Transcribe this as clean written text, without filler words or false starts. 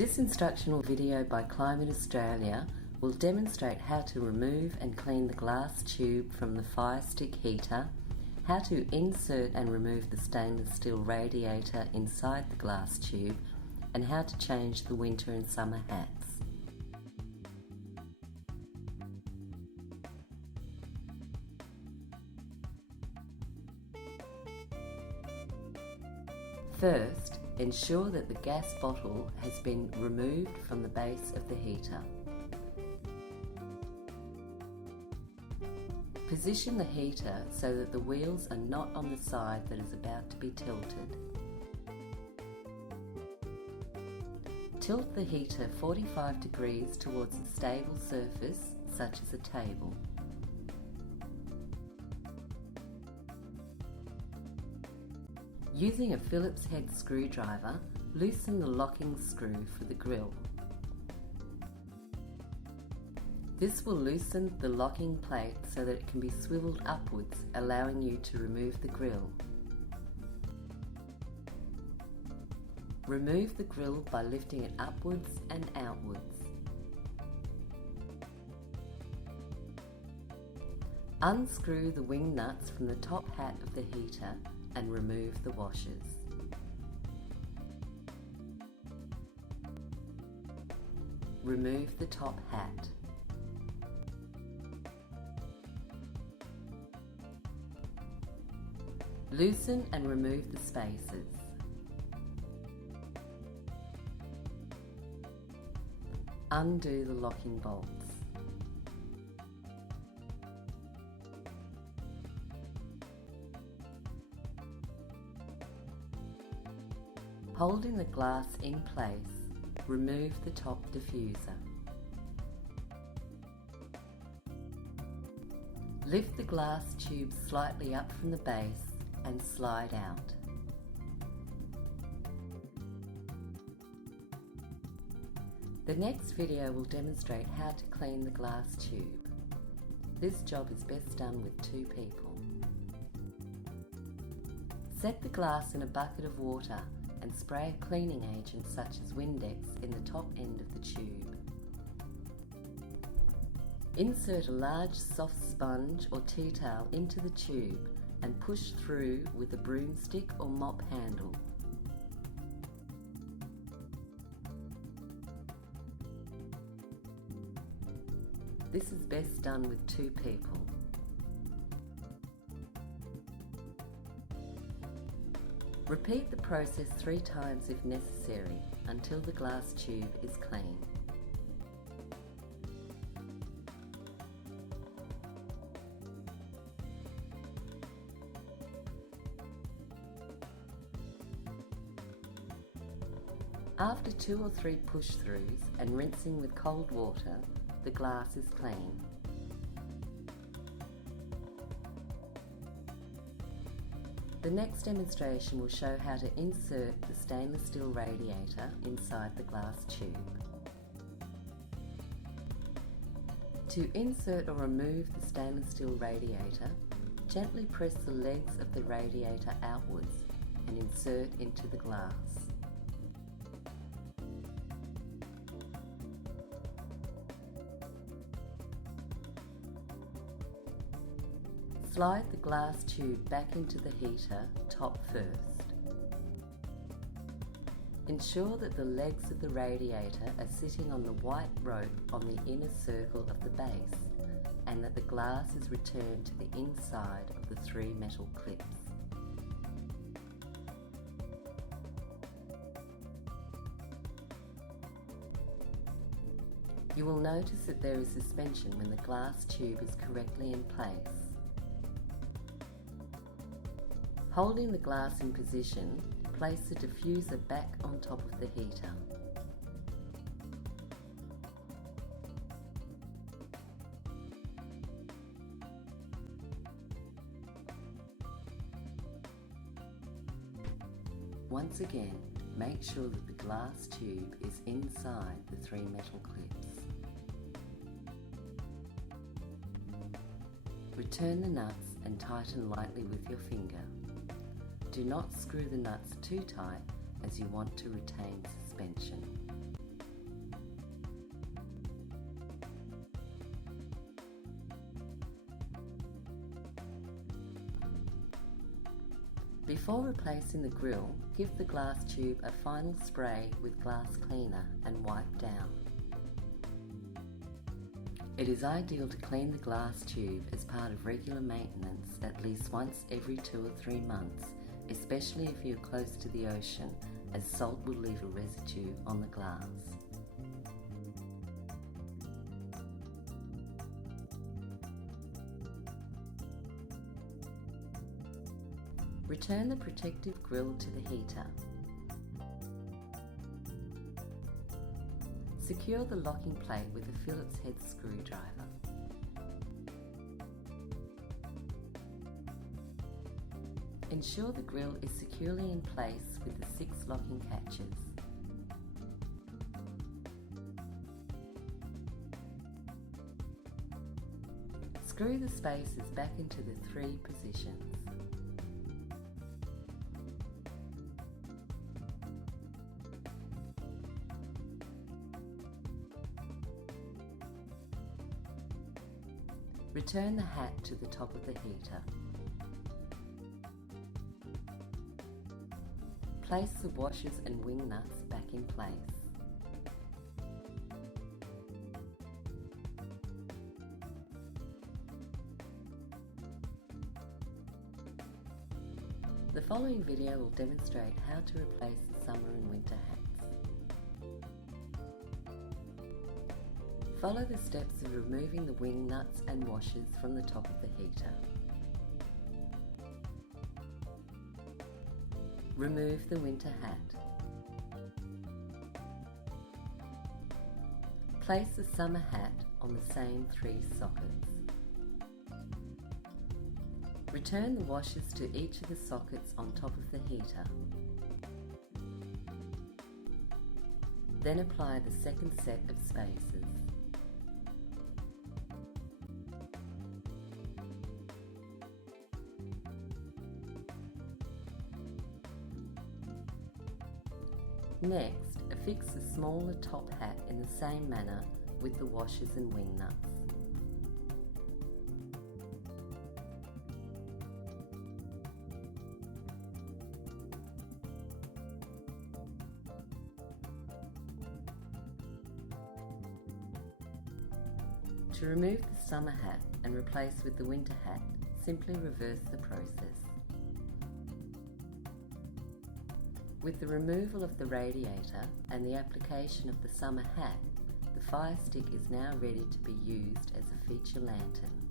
This instructional video by Climate Australia will demonstrate how to remove and clean the glass tube from the Firestick heater, how to insert and remove the stainless steel radiator inside the glass tube, and how to change the winter and summer hats. First, ensure that the gas bottle has been removed from the base of the heater. Position the heater so that the wheels are not on the side that is about to be tilted. Tilt the heater 45 degrees towards a stable surface, such as a table. Using a Phillips head screwdriver, loosen the locking screw for the grille. This will loosen the locking plate so that it can be swiveled upwards, allowing you to remove the grille. Remove the grille by lifting it upwards and outwards. Unscrew the wing nuts from the top hat of the heater and remove the washers. Remove the top hat. Loosen and remove the spacers. Undo the locking bolts. Holding the glass in place, remove the top diffuser. Lift the glass tube slightly up from the base and slide out. The next video will demonstrate how to clean the glass tube. This job is best done with 2 people. Set the glass in a bucket of water and spray a cleaning agent such as Windex in the top end of the tube. Insert a large soft sponge or tea towel into the tube and push through with a broomstick or mop handle. This is best done with 2 people. Repeat the process 3 times if necessary until the glass tube is clean. After 2 or 3 push-throughs and rinsing with cold water, the glass is clean. The next demonstration will show how to insert the stainless steel radiator inside the glass tube. To insert or remove the stainless steel radiator, gently press the legs of the radiator outwards and insert into the glass. Slide the glass tube back into the heater, top first. Ensure that the legs of the radiator are sitting on the white rope on the inner circle of the base, and that the glass is returned to the inside of the 3 metal clips. You will notice that there is suspension when the glass tube is correctly in place. Holding the glass in position, place the diffuser back on top of the heater. Once again, make sure that the glass tube is inside the 3 metal clips. Return the nuts and tighten lightly with your finger. Do not screw the nuts too tight as you want to retain suspension. Before replacing the grill, give the glass tube a final spray with glass cleaner and wipe down. It is ideal to clean the glass tube as part of regular maintenance at least once every 2 or 3 months, especially if you are close to the ocean, as salt will leave a residue on the glass. Return the protective grill to the heater. Secure the locking plate with a Phillips head screwdriver. Ensure the grill is securely in place with the 6 locking catches. Screw the spacers back into the 3 positions. Return the hat to the top of the heater. Place the washers and wing nuts back in place. The following video will demonstrate how to replace the summer and winter hats. Follow the steps of removing the wing nuts and washers from the top of the heater. Remove the winter hat. Place the summer hat on the same 3 sockets. Return the washers to each of the sockets on top of the heater. Then apply the second set of spacers. Next, affix the smaller top hat in the same manner with the washers and wing nuts. To remove the summer hat and replace with the winter hat, simply reverse the process. With the removal of the radiator and the application of the summer hat, the Firestick is now ready to be used as a feature lantern.